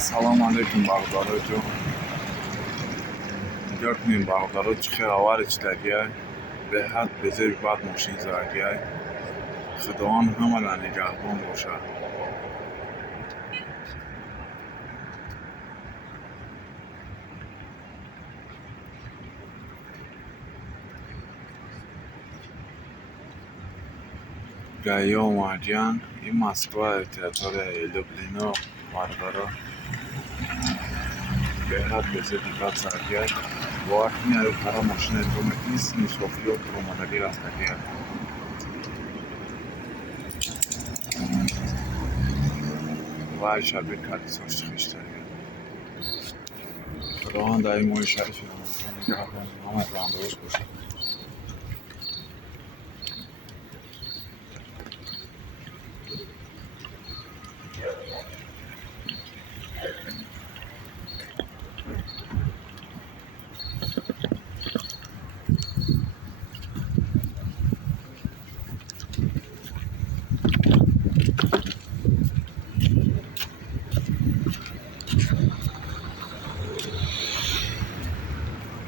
Assalomu alaykum bag'dorlar. Gördüğün bag'dorlar çıkıyor içlerge به حد بذاری بعد ماشین زرگه خداوند همه را نگهبان باشه. گایا اومدین این مسکوا تئاتر لوبلینا بردارا به حد بذاری بعد زرگه وقتی میاره برای ماشین اتوماتیک نشافی و پرومادری رفتگه وای شبیه کلیساش خیشتریه خداوند در این ماه شریفی نگهبان همه رندهاش باشه.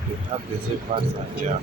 به حد بذاری بعد زرگه